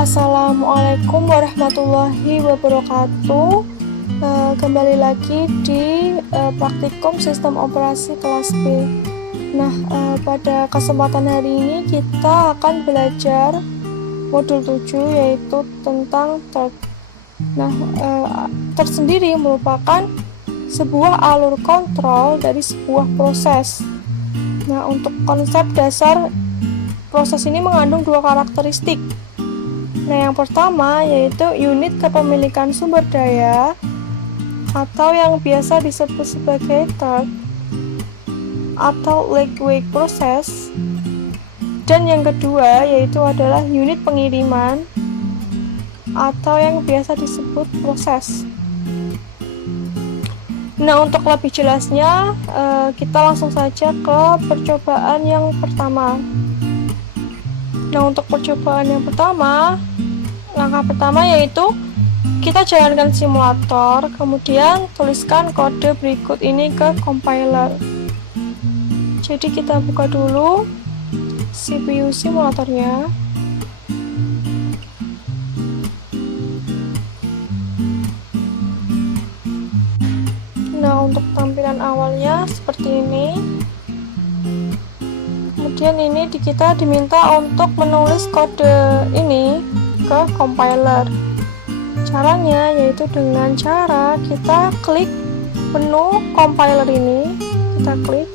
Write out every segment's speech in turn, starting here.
Assalamualaikum warahmatullahi wabarakatuh. Kembali lagi di praktikum sistem operasi kelas B. Nah, pada kesempatan hari ini kita akan belajar modul 7, yaitu tentang thread. Nah, thread sendiri merupakan sebuah alur kontrol dari sebuah proses. Nah, untuk konsep dasar proses ini mengandung dua karakteristik. Nah, yang pertama yaitu unit kepemilikan sumber daya atau yang biasa disebut sebagai thread atau leg-wake proses. Dan yang kedua yaitu adalah unit pengiriman atau yang biasa disebut proses. Nah, untuk lebih jelasnya kita langsung saja ke percobaan yang pertama. Nah, untuk percobaan yang pertama, langkah pertama yaitu kita jalankan simulator, kemudian tuliskan kode berikut ini ke compiler. Jadi kita buka dulu CPU simulatornya. Nah, untuk tampilan awalnya seperti ini. Kemudian ini kita diminta untuk menulis kode ini ke compiler. Caranya yaitu dengan cara kita klik menu compiler ini, kita klik.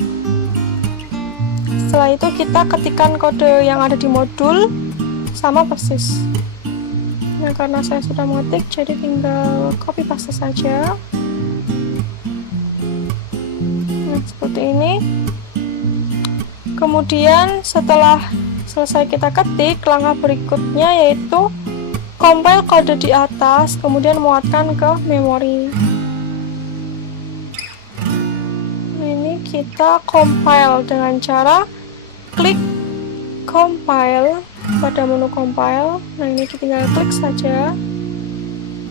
Setelah itu kita ketikkan kode yang ada di modul sama persis. Nah, karena saya sudah mengetik, jadi tinggal copy paste saja. Nah, seperti ini. Kemudian setelah selesai kita ketik, langkah berikutnya yaitu compile kode di atas, kemudian muatkan ke memori. Nah, ini kita compile dengan cara klik compile pada menu compile. Nah, ini kita tinggal klik saja.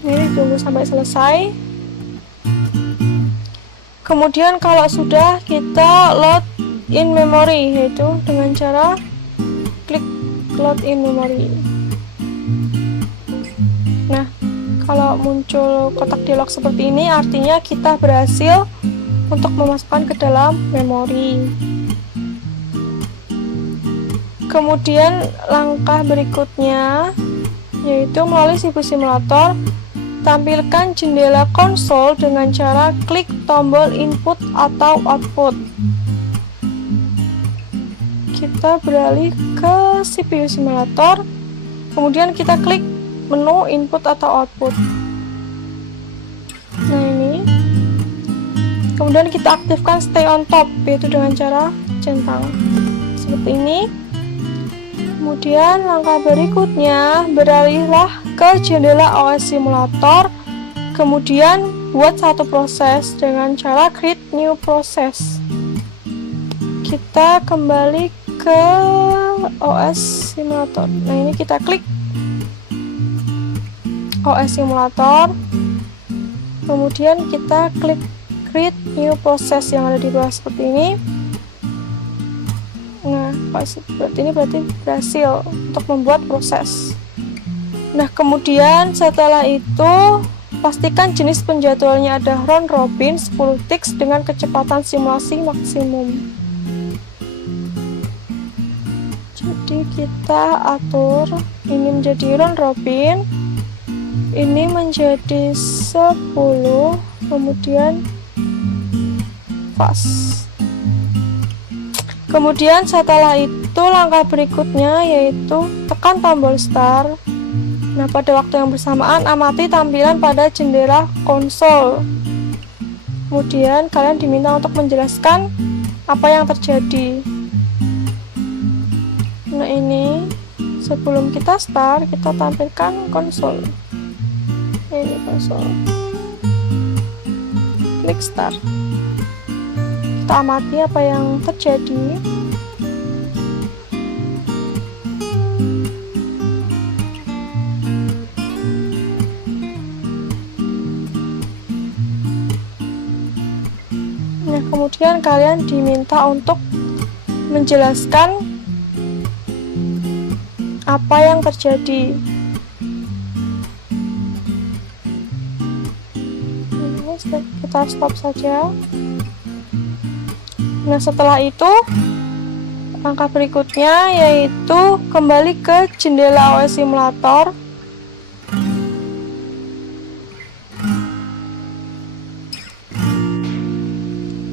Ini tunggu sampai selesai. Kemudian kalau sudah, kita load in memory, yaitu dengan cara klik load in memory. Nah, kalau muncul kotak dialog seperti ini, artinya kita berhasil untuk memasukkan ke dalam memori. Kemudian langkah berikutnya yaitu melalui CPU simulator, tampilkan jendela konsol dengan cara klik tombol input atau output. Kita beralih ke CPU simulator, kemudian kita klik menu input atau output. Nah, ini kemudian kita aktifkan stay on top, yaitu dengan cara centang seperti ini. Kemudian langkah berikutnya, beralihlah ke jendela OS simulator, kemudian buat satu proses dengan cara create new process. Kita kembali ke OS simulator. Nah, ini kita klik OS simulator, kemudian kita klik create new process yang ada di bawah seperti ini. Nah, ini berarti berhasil untuk membuat proses. Nah, kemudian setelah itu pastikan jenis penjadwalannya ada round robin 10 tiks dengan kecepatan simulasi maksimum. Jadi kita atur ini menjadi round robin, ini menjadi 10, kemudian fast. Kemudian setelah itu langkah berikutnya yaitu tekan tombol start. Nah, pada waktu yang bersamaan amati tampilan pada jendela konsol. Kemudian kalian diminta untuk menjelaskan apa yang terjadi. Nah, ini sebelum kita start, kita tampilkan konsol. Ini konsol. Klik start. Kita amati apa yang terjadi. Nah, kemudian kalian diminta untuk menjelaskan apa yang terjadi. ini kita stop saja. Nah, setelah itu langkah berikutnya yaitu kembali ke jendela OS simulator.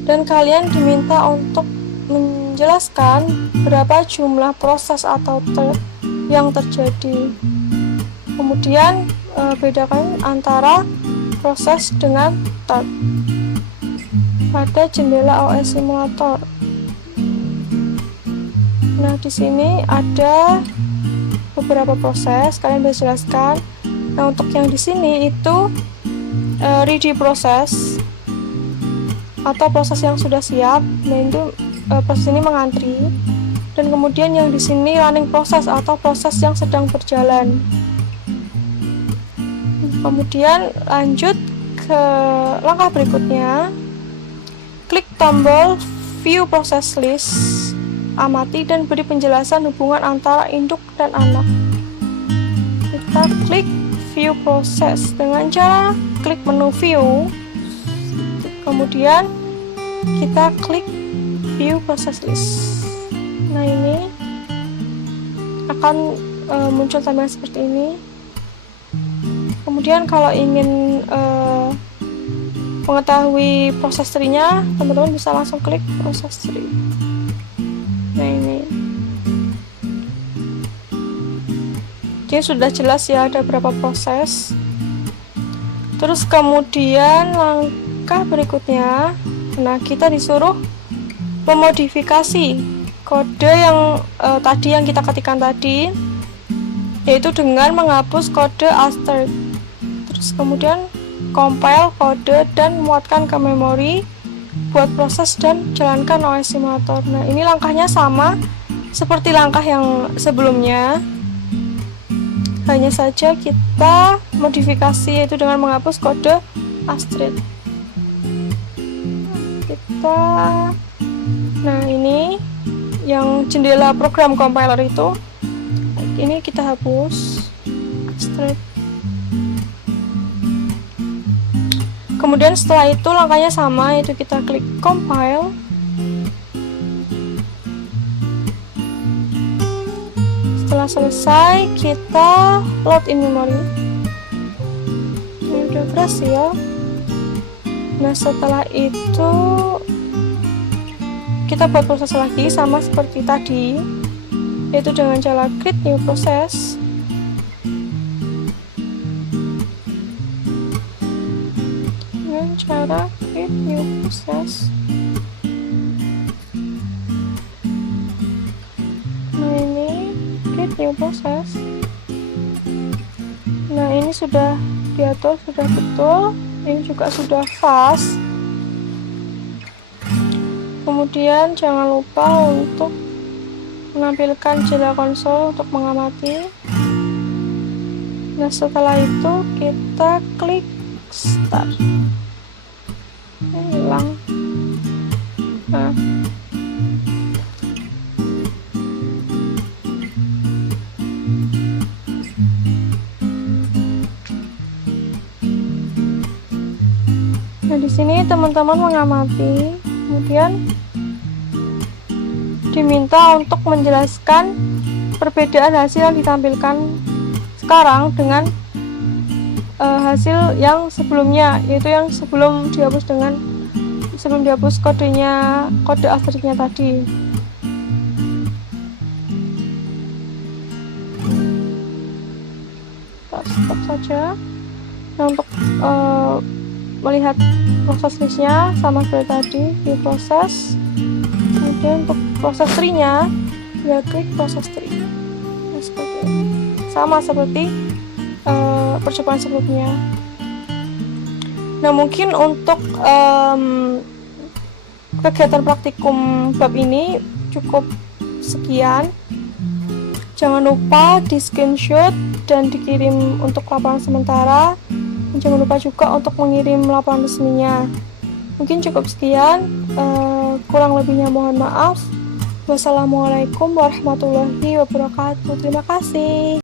Dan kalian diminta untuk menjelaskan berapa jumlah proses atau thread yang terjadi. Kemudian bedakan antara proses dengan thread pada jendela OS simulator. Nah, di sini ada beberapa proses, kalian bisa jelaskan. Nah, untuk yang di sini itu ready proses atau proses yang sudah siap. Nah, itu proses ini mengantri. Dan kemudian yang di sini running proses atau proses yang sedang berjalan. Kemudian lanjut ke langkah berikutnya. Klik tombol view process list, amati dan beri penjelasan hubungan antara induk dan anak. Kita klik view process dengan cara klik menu view. Kemudian kita klik view process list. Nah, ini akan muncul tampilan seperti ini. Kemudian kalau ingin mengetahui proses tree-nya, teman-teman bisa langsung klik proses tree. Nah, ini jadi sudah jelas ya ada berapa proses. Terus kemudian langkah berikutnya, nah kita disuruh memodifikasi kode yang tadi yang kita ketikkan tadi, yaitu dengan menghapus kode asterisk. Terus kemudian compile kode dan muatkan ke memori, buat proses dan jalankan OS simulator. Nah, ini langkahnya sama seperti langkah yang sebelumnya, hanya saja kita modifikasi yaitu dengan menghapus kode asterisk. Nah, ini yang jendela program compiler itu, ini kita hapus asterisk. Kemudian setelah itu langkahnya sama, yaitu kita klik compile. Setelah selesai, kita load in memory. Ini udah berhasil. Nah, setelah itu kita buat proses lagi sama seperti tadi, yaitu dengan cara create new process. Dengan cara create new process. Nah, ini create new process. Nah, ini sudah diatur, sudah betul. Ini juga sudah fast. Kemudian jangan lupa untuk menampilkan jendela konsol untuk mengamati. Nah, setelah itu kita klik start. Ini hilang. Nah, di sini teman-teman mengamati, kemudian diminta untuk menjelaskan perbedaan hasil yang ditampilkan sekarang dengan hasil yang sebelumnya, yaitu yang sebelum dihapus kode asterisknya tadi. Kita stop saja. Nah, untuk melihat proses listnya sama seperti tadi di proses. Kemudian untuk proses tree-nya ya klik proses tree. Nah, seperti ini. Sama seperti percobaan sebelumnya. Nah, mungkin untuk kegiatan praktikum bab ini cukup sekian. Jangan lupa di screenshot dan dikirim untuk laporan sementara. Jangan lupa juga untuk mengirim laporan resminya. Mungkin cukup sekian, kurang lebihnya mohon maaf. Wassalamualaikum warahmatullahi wabarakatuh. Terima kasih.